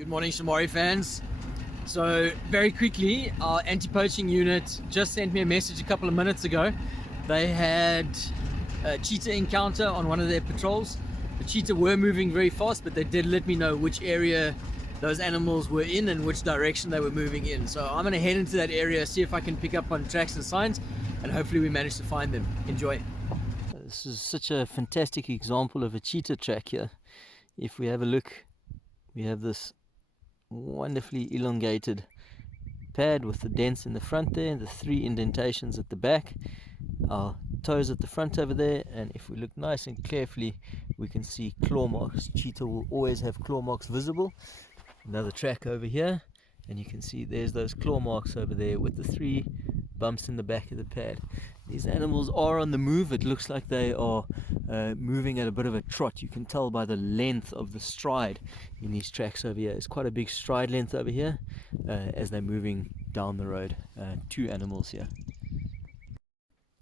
Good morning, Shamari fans. So very quickly, our anti-poaching unit just sent me a message a couple of minutes ago. They had a cheetah encounter on one of their patrols. The cheetah were moving very fast, but they did let me know which area those animals were in and which direction they were moving in. So I'm going to head into that area, see if I can pick up on tracks and signs, and hopefully we manage to find them. Enjoy. This is such a fantastic example of a cheetah track here. If we have a look, we have this wonderfully elongated pad with the dents in the front there, the 3 indentations at the back, our toes at the front over there, and if we look nice and carefully we can see claw marks. Cheetah will always have claw marks visible. Another track over here, and you can see there's those claw marks over there with the 3 bumps in the back of the pad. These animals are on the move. It looks like they are moving at a bit of a trot. You can tell by the length of the stride in these tracks over here. It's quite a big stride length over here as they're moving down the road. 2 animals here.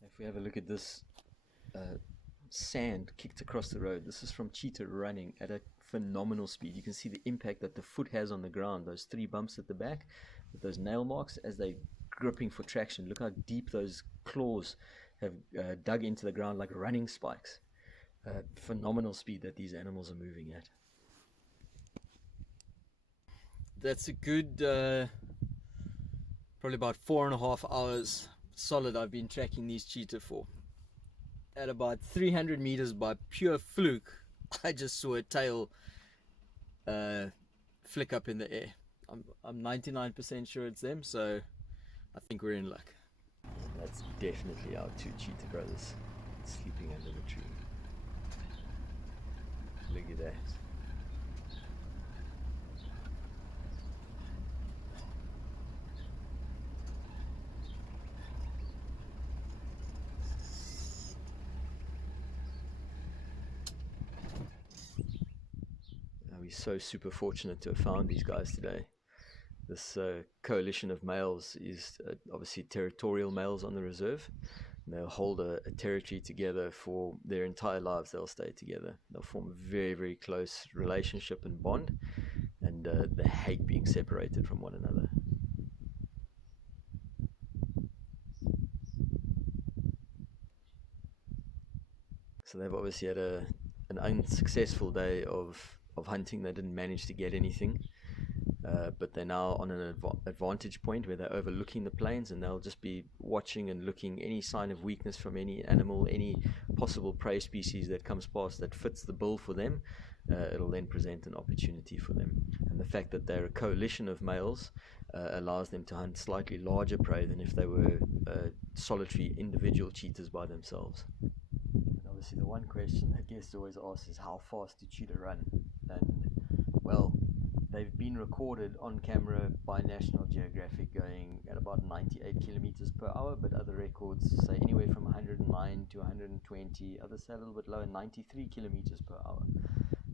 If we have a look at this sand kicked across the road, this is from cheetah running at a phenomenal speed. You can see the impact that the foot has on the ground, those 3 bumps at the back with those nail marks as they gripping for traction. Look how deep those claws have dug into the ground like running spikes. Phenomenal speed that these animals are moving at. That's a good probably about 4.5 hours solid I've been tracking these cheetah for. At about 300 meters by pure fluke, I just saw a tail flick up in the air. I'm 99% sure it's them, so I think we're in luck. That's definitely our 2 cheetah brothers sleeping under the tree. Look at that. We're so super fortunate to have found these guys today. This coalition of males is obviously territorial males on the reserve. And they'll hold a territory together for their entire lives. They'll stay together. They'll form a very, very close relationship and bond, and they hate being separated from one another. So they've obviously had an unsuccessful day of hunting. They didn't manage to get anything. But they're now on an advantage point where they're overlooking the plains, and they'll just be watching and looking any sign of weakness from any animal, any possible prey species that comes past that fits the bill for them. It'll then present an opportunity for them. And the fact that they're a coalition of males allows them to hunt slightly larger prey than if they were solitary individual cheetahs by themselves. And obviously the one question that guests always ask is, how fast do cheetah run? And well, they've been recorded on camera by National Geographic going at about 98 kilometers per hour, but other records say anywhere from 109 to 120, others say a little bit lower, 93 kilometers per hour.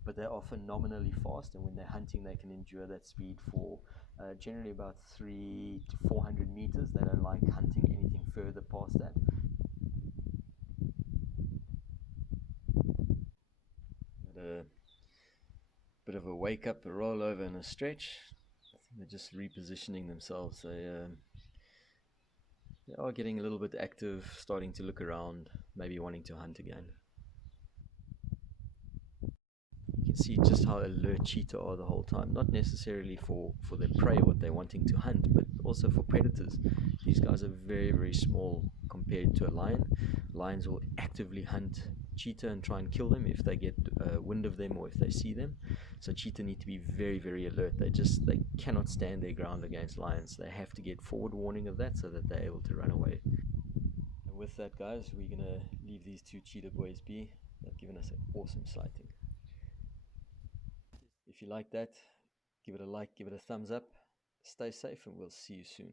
But they are phenomenally fast, and when they're hunting they can endure that speed for generally about 300 to 400 meters. They don't like hunting anything further past that. Bit of a wake up, a roll over, and a stretch. I think they're just repositioning themselves. They are getting a little bit active, starting to look around, maybe wanting to hunt again. You can see just how alert cheetah are the whole time, not necessarily for their prey, what they're wanting to hunt, but also for predators. These guys are very, very small compared to a lion. Lions will actively hunt cheetah and try and kill them if they get wind of them or if they see them. So cheetah need to be very, very alert. They cannot stand their ground against lions. They have to get forward warning of that so that they're able to run away. And with that, guys, we're gonna leave these 2 cheetah boys be. They've given us an awesome sighting. If you like that, give it a like, give it a thumbs up. Stay safe, and we'll see you soon.